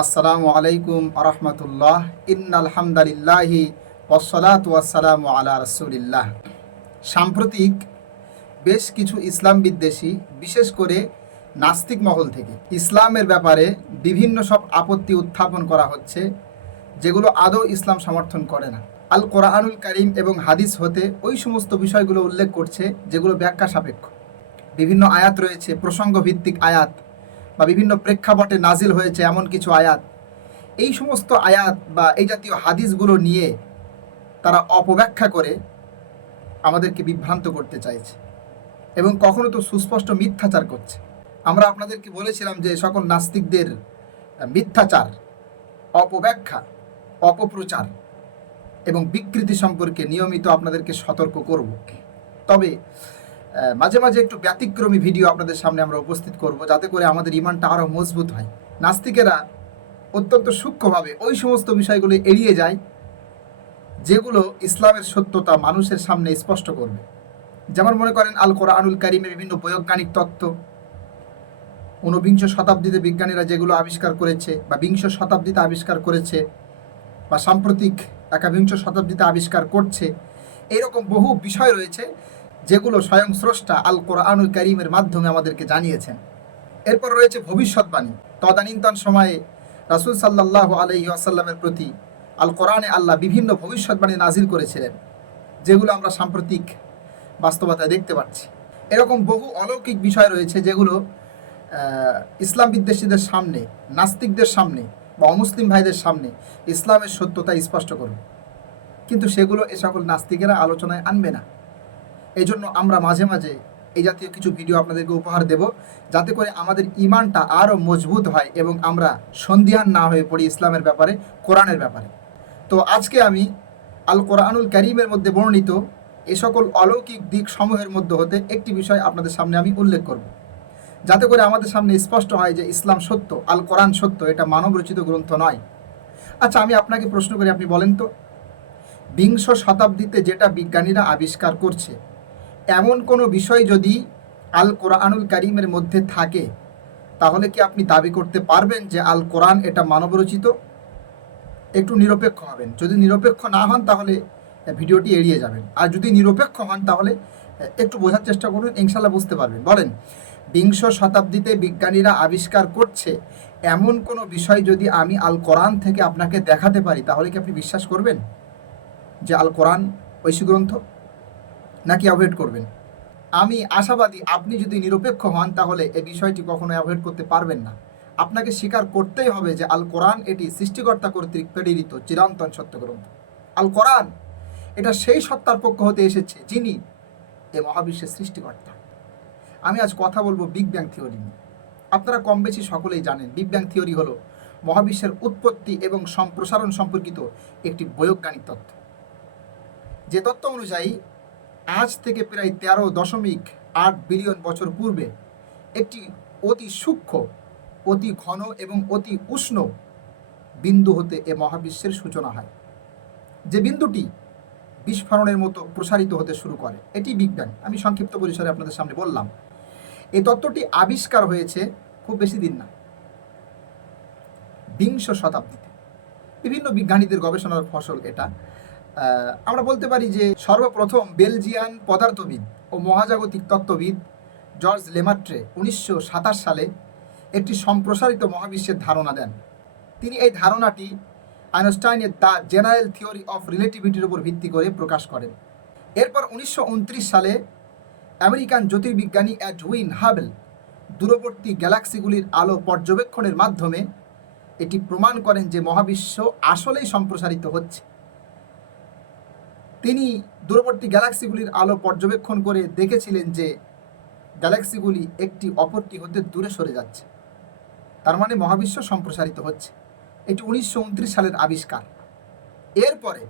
আসসালামু আলাইকুম আরহামতুল্লাহ। ইন্নাল হামদালিল্লাহি ওসলাত ওয়াসালামু আলা রসুলিল্লাহ। সাম্প্রতিক বেশ কিছু ইসলাম বিদ্বেষী, বিশেষ করে নাস্তিক মহল থেকে ইসলামের ব্যাপারে বিভিন্ন সব আপত্তি উত্থাপন করা হচ্ছে, যেগুলো আদৌ ইসলাম সমর্থন করে না। আল কোরআনুল করিম এবং হাদিস হতে ওই সমস্ত বিষয়গুলো উল্লেখ করছে, যেগুলো ব্যাখ্যা সাপেক্ষ। বিভিন্ন আয়াত রয়েছে প্রসঙ্গ ভিত্তিক আয়াত বা বিভিন্ন প্রেক্ষাপটে নাজিল হয়েছে এমন কিছু আয়াত। এই সমস্ত আয়াত বা এই জাতীয় হাদিসগুলো নিয়ে তারা অপব্যাখ্যা করে আমাদেরকে বিভ্রান্ত করতে চাইছে এবং কখনো তো সুস্পষ্ট মিথ্যাচার করছে। আমরা আপনাদেরকে বলেছিলাম যে সকল নাস্তিকদের মিথ্যাচার, অপব্যাখ্যা, অপপ্রচার এবং বিকৃতি সম্পর্কে নিয়মিত আপনাদেরকে সতর্ক করব। তবে মাঝে মাঝে একটু ব্যতিক্রমী ভিডিও আপনাদের সামনে আমরা উপস্থিত করব, যাতে করে আমাদের ইমানটা আরও মজবুত হয়। নাস্তিকেরা অত্যন্ত সূক্ষ্মভাবে ওই সমস্ত বিষয়গুলো এড়িয়ে যায়, যেগুলো ইসলামের সত্যতা মানুষের সামনে স্পষ্ট করবে। যেমন মনে করেন, আল কোরআনুল কারিমে বিভিন্ন বৈজ্ঞানিক তত্ত্ব। ঊনবিংশ শতাব্দীতে বিজ্ঞানীরা যেগুলো আবিষ্কার করেছে বা বিংশ শতাব্দীতে আবিষ্কার করেছে বা সাম্প্রতিক একাবিংশ শতাব্দীতে আবিষ্কার করছে, এরকম বহু বিষয় রয়েছে যেগুলো স্বয়ং স্রষ্টা আল কোরআনুল করিমের মাধ্যমে আমাদেরকে জানিয়েছেন। এরপর রয়েছে ভবিষ্যৎবাণী তদানীন্তন সময়ে রাসূল সাল্লাহ আলহি আসাল্লামের প্রতি আল কোরআনে আল্লাহ বিভিন্ন ভবিষ্যৎবাণী নাজিল করেছিলেন, যেগুলো আমরা সাম্প্রতিক বাস্তবতায় দেখতে পাচ্ছি। এরকম বহু অলৌকিক বিষয় রয়েছে যেগুলো ইসলাম বিদ্বেষীদের সামনে, নাস্তিকদের সামনে বা অমুসলিম ভাইদের সামনে ইসলামের সত্যতা স্পষ্ট করবে কিন্তু সেগুলো এ সকল নাস্তিকেরা আলোচনায় আনবে না। এই জন্য আমরা মাঝে মাঝে এই জাতীয় কিছু ভিডিও আপনাদেরকে উপহার দেব, যাতে করে আমাদের ইমানটা আরও মজবুত হয় এবং আমরা সন্দিহান না হয়ে পড়ি ইসলামের ব্যাপারে, কোরআনের ব্যাপারে। তো আজকে আমি আল কোরআনুল করিমের মধ্যে বর্ণিত এ সকল অলৌকিক দিক সমূহের মধ্যে হতে একটি বিষয় আপনাদের সামনে আমি উল্লেখ করব। যাতে করে আমাদের সামনে স্পষ্ট হয় যে ইসলাম সত্য আল কোরআন সত্য, এটা মানব রচিত গ্রন্থ নয়। আচ্ছা আমি আপনাকে প্রশ্ন করি, আপনি বলেন তো, বিংশ শতাব্দীতে যেটা বিজ্ঞানীরা আবিষ্কার করছে এমন কোনো বিষয় যদি আল কোরআনুল করিমের মধ্যে থাকে, তাহলে কি আপনি দাবি করতে পারবেন যে আল কোরআন এটা মানবরচিত? একটু নিরপেক্ষ হবেন। যদি নিরপেক্ষ না হন, তাহলে ভিডিওটি এড়িয়ে যাবেন। আর যদি নিরপেক্ষ হন, তাহলে একটু বোঝার চেষ্টা করুন ইনশাল্লাহ বুঝতে পারবেন। বলেন, বিংশ শতাব্দীতে বিজ্ঞানীরা আবিষ্কার করছে, এমন কোনো বিষয় যদি আমি আল কোরআন থেকে আপনাকে দেখাতে পারি, তাহলে কি আপনি বিশ্বাস করবেন যে আল কোরআন ঐশী গ্রন্থ? নাকি অ্যাভয়েড করবেন? আমি আশাবাদী আপনি যদি নিরপেক্ষ হন, তাহলে এই বিষয়টি কখনো অ্যাভয়েড করতে পারবেন না। আপনাকে স্বীকার করতেই হবে যে আল কোরআন এটি সৃষ্টিকর্তা কর্তৃক প্রেরিত, চিরন্তন সত্য গ্রন্থ আল কোরআন এটা সেই সত্তার পক্ষ হতে এসেছে, যিনি এ মহাবিশ্বের সৃষ্টিকর্তা। আমি আজ কথা বলব বিগ ব্যাং থিওরি নিয়ে। আপনারা কম বেশি সকলেই জানেন বিগ ব্যাং থিওরি হলো মহাবিশ্বের উৎপত্তি এবং সম্প্রসারণ সম্পর্কিত একটি বৈজ্ঞানিক তত্ত্ব। যে তত্ত্ব অনুযায়ী আজ থেকে প্রায় তেরো দশমিক আট বিলিয়ন বছর পূর্বে একটি অতি সূক্ষ্ম, অতি ঘন এবং অতি উষ্ণ বিন্দু হতে এ মহাবিশ্বের সূচনা হয়, যে বিন্দুটি বিস্ফোরণের মতো প্রসারিত হতে শুরু করে। এটি বিজ্ঞান। আমি সংক্ষিপ্ত পরিসরে আপনাদের সামনে বললাম এই তত্ত্বটি আবিষ্কার হয়েছে খুব বেশি দিন না, বিংশ শতাব্দীতে। বিভিন্ন বিজ্ঞানীদের গবেষণার ফসল এটা। আমরা বলতে পারি যে সর্বপ্রথম বেলজিয়ান পদার্থবিদ ও মহাজাগতিক তত্ত্ববিদ জর্জ লেমাট্রে উনিশশো সাতাশ সালে একটি সম্প্রসারিত মহাবিশ্বের ধারণা দেন। তিনি এই ধারণাটি আইনস্টাইনের দ্য জেনারেল থিওরি অফ রিলেটিভিটির উপর ভিত্তি করে প্রকাশ করেন। এরপর উনিশশো উনত্রিশ সালে আমেরিকান জ্যোতির্বিজ্ঞানী অ্যাডউইন হাবেল দূরবর্তী গ্যালাক্সিগুলির আলো পর্যবেক্ষণের মাধ্যমে এটি প্রমাণ করেন যে মহাবিশ্ব আসলেই সম্প্রসারিত হচ্ছে। তিনি দূরবর্তী গ্যালাক্সিগুলির আলো পর্যবেক্ষণ করে দেখেছিলেন যে গ্যালাক্সিগুলি একটি অপরটি হতে দূরে সরে যাচ্ছে। তার মানে মহাবিশ্ব সম্প্রসারিত হচ্ছে। এটি উনিশশো উনত্রিশ সালের আবিষ্কার। এরপরে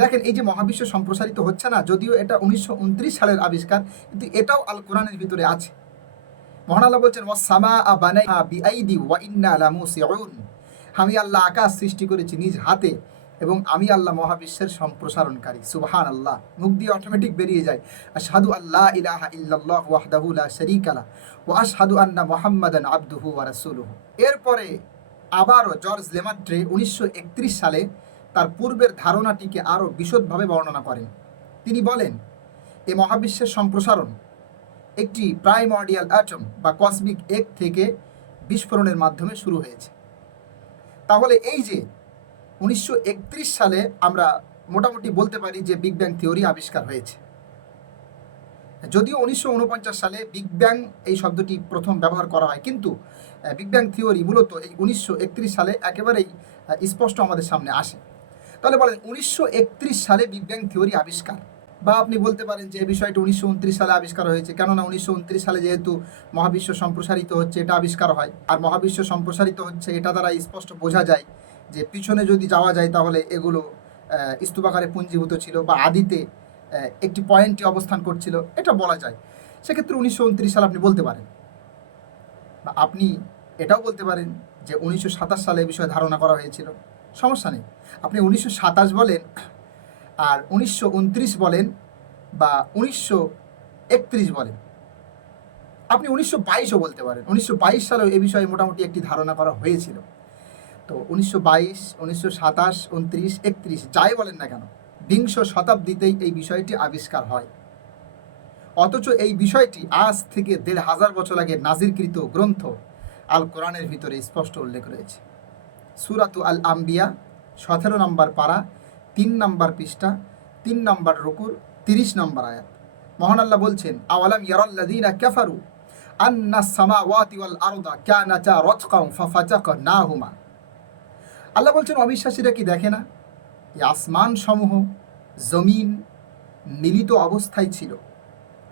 দেখেন, এই যে মহাবিশ্ব সম্প্রসারিত হচ্ছে না, যদিও এটা উনিশশো উনত্রিশ সালের আবিষ্কার, কিন্তু এটাও আল কোরআনের ভিতরে আছে। মহান আল্লাহ বলছেন বানাইহা বিআইদি ওয়া আমি আল্লাহ আকাশ সৃষ্টি করেছি নিজ হাতে। এবং আমি আল্লাহ মহাবিশ্বের সম্প্রসারণকারী। সুবহান আল্লাহ মুখ দিয়ে অটোমেটিক বেরিয়ে যায়। আশহাদু আল্লাহ ইলাহা ইল্লাল্লাহ ওয়াহদাহু লা শারীকা লা ওয়া আশহাদু আন্না মুহাম্মাদান আবদুহু ওয়া রাসূলুহু। এরপরে আবারও জর্জ লেমাট্রে উনিশশো একত্রিশ সালে তার পূর্বের ধারণাটিকে আরও বিশদভাবে বর্ণনা করেন। তিনি বলেন, এ মহাবিশ্বের সম্প্রসারণ একটি প্রাইমর্ডিয়াল অ্যাটম বা কসমিক এক থেকে বিস্ফোরণের মাধ্যমে শুরু হয়েছে। তাহলে এই যে উনিশশো একত্রিশ সালে আমরা মোটামুটি বলতে পারি যে বিগ ব্যাং থিওরি আবিষ্কার হয়েছে। যদিও উনিশশো উনপঞ্চাশ সালে বিগ ব্যাং এই শব্দটি প্রথম ব্যবহার করা হয়, কিন্তু বিগ ব্যাং থিওরি মূলত এই উনিশশো একত্রিশ সালে একেবারেই স্পষ্ট আমাদের সামনে আসে। তাহলে বলেন, উনিশশো একত্রিশ সালে বিগ ব্যাং থিওরি আবিষ্কার। বা আপনি বলতে পারেন যে বিষয়টি উনিশশো উনত্রিশ সালে আবিষ্কার হয়েছে, কেননা উনিশশো উনত্রিশ সালে যেহেতু মহাবিশ্ব সম্প্রসারিত হচ্ছে, এটা আবিষ্কার হয়। আর মহাবিশ্ব সম্প্রসারিত হচ্ছে, এটা দ্বারা স্পষ্ট বোঝা যায় যে পিছনে যদি যাওয়া যায় তাহলে এগুলো স্তূপাকারে পুঞ্জীভূত ছিল বা আদিতে একটি পয়েন্টে অবস্থান করছিল, এটা বলা যায়। সেক্ষেত্রে উনিশশো উনত্রিশ সালে আপনি বলতে পারেন। বা আপনি এটাও বলতে পারেন যে উনিশশো সাতাশ সালে এ বিষয়ে ধারণা করা হয়েছিল। সমস্যা নেই। আপনি উনিশশো সাতাশ বলেন, আর উনিশশো উনত্রিশ বলেন, বা উনিশশো একত্রিশ বলেন। আপনি উনিশশো বাইশও বলতে পারেন। উনিশশো বাইশ সালেও এ বিষয়ে মোটামুটি একটি ধারণা করা হয়েছিল। তো উনিশশো বাইশ, উনিশশো সাতাশ, উনত্রিশ, একত্রিশ, যাই বলেন না কেন, বিংশ শতাব্দীতেই এই বিষয়টি আবিষ্কার হয়। অথচ এই বিষয়টি আজ থেকে দেড় হাজার বছর আগে নাজিরকৃত গ্রন্থ আল কোরআনের ভিতরে স্পষ্ট উল্লেখ রয়েছে। সুরাতু আল আম্বিয়া, সতেরো নম্বর পাড়া তিন নম্বর পৃষ্ঠা, তিন নম্বর রুকুর, তিরিশ নম্বর আয়াত। মহান আল্লাহ বলছেন, আওয়ালাম ইয়ারাল্লাযীনা কাফারু আন্না সামাওয়াতি ওয়াল আরদা কানাতা রাতকাম ফাফাতাকনাহুমা। আল্লাহ বলছেন, অবিশ্বাসীরা কি দেখে না? এই আসমান সমূহ জমিন মিলিত অবস্থায় ছিল।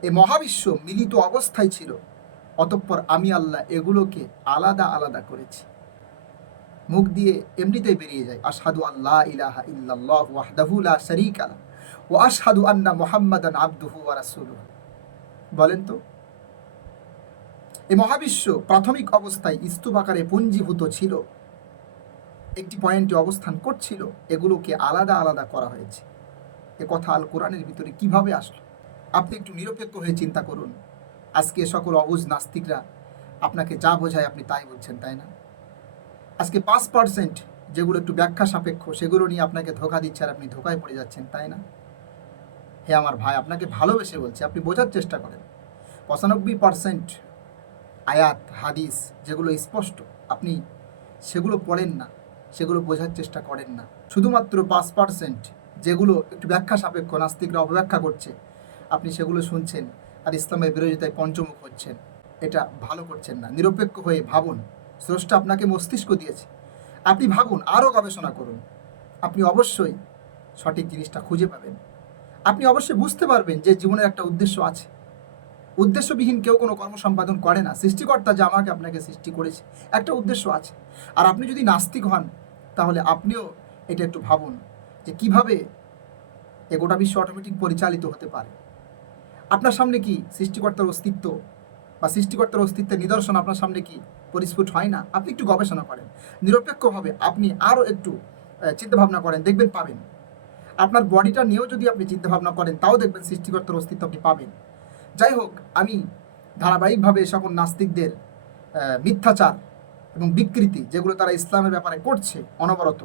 এ মহাবিশ্ব মিলিত অবস্থায় ছিল। অতঃপর আমি আল্লাহ এগুলোকে আলাদা আলাদা করেছি। মুখ দিয়ে এমনিতেই বেরিয়ে যায় আসাদু আল্লাহ ইলাহা ইল্লাল্লাহ ওয়াহদাহু লা শারীকা লা ওয়া আশহাদু আন্না মুহাম্মাদান আবদুহু ওয়া রাসূলুহু। বলেন তো, এ মহাবিশ্ব প্রাথমিক অবস্থায় স্তূপ আকারে পুঞ্জীভূত ছিল। একটি পয়েন্টে অবস্থান করছিল, এগুলোকে আলাদা আলাদা করা হয়েছে। এ কথা আল কোরআনের ভিতরে কীভাবে আসলো? আপনি একটু নিরপেক্ষ হয়ে চিন্তা করুন। আজকে সকল অবুজ নাস্তিকরা আপনাকে যা বোঝায় আপনি তাই বলছেন, তাই না? আজকে পাঁচ পার্সেন্ট যেগুলো একটু ব্যাখ্যা সাপেক্ষ, সেগুলো নিয়ে আপনাকে ধোকা দিচ্ছে আর আপনি ধোকায় পড়ে যাচ্ছেন, তাই না? হে আমার ভাই, আপনাকে ভালোবেসে বলছে, আপনি বোঝার চেষ্টা করেন। পঁচানব্বই পার্সেন্ট আয়াত, হাদিস যেগুলো স্পষ্ট, আপনি সেগুলো পড়েন না। সেগুলো বোঝার চেষ্টা করেন না। শুধুমাত্র পাঁচ পার্সেন্ট যেগুলো একটু ব্যাখ্যা সাপেক্ষ নাস্তিকরা অপব্যাখ্যা করছে। আপনি সেগুলো শুনছেন আর ইসলামের বিরোধিতায় পঞ্চমুখ হচ্ছেন। এটা ভালো করছেন না। নিরপেক্ষ হয়ে ভাবুন। স্রষ্টা আপনাকে মস্তিষ্ক দিয়েছে। আপনি ভাবুন, আরও গবেষণা করুন। আপনি অবশ্যই সঠিক জিনিসটা খুঁজে পাবেন। আপনি অবশ্যই বুঝতে পারবেন যে জীবনের একটা উদ্দেশ্য আছে। উদ্দেশ্যবিহীন কেউ কোনো কর্ম সম্পাদন করে না। সৃষ্টিকর্তা যে আমাকে আপনাকে সৃষ্টি করেছে, একটা উদ্দেশ্য আছে। আর আপনি যদি নাস্তিক হন তাহলে আপনিও এটা একটু ভাবুন যে কীভাবে এ গোটা বিশ্ব অটোমেটিক পরিচালিত হতে পারে। আপনার সামনে কি সৃষ্টিকর্তার অস্তিত্ব বা সৃষ্টিকর্তার অস্তিত্বের নিদর্শন আপনার সামনে কি পরিস্ফুট হয় না? আপনি একটু গবেষণা করেন। নিরপেক্ষভাবে আপনি আরও একটু চিন্তাভাবনা করেন, দেখবেন পাবেন। আপনার বডিটা নিয়েও যদি আপনি চিন্তাভাবনা করেন, তাও দেখবেন সৃষ্টিকর্তার অস্তিত্ব আপনি পাবেন। যাই হোক, আমি ধারাবাহিকভাবে সকল নাস্তিকদের মিথ্যাচার এবং বিকৃতি যেগুলো তারা ইসলামের ব্যাপারে করছে অনবরত,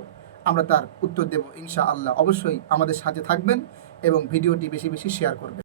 আমরা তার উত্তর দেব ইনশা আল্লাহ অবশ্যই আমাদের সাথে থাকবেন এবং ভিডিওটি বেশি বেশি শেয়ার করবেন।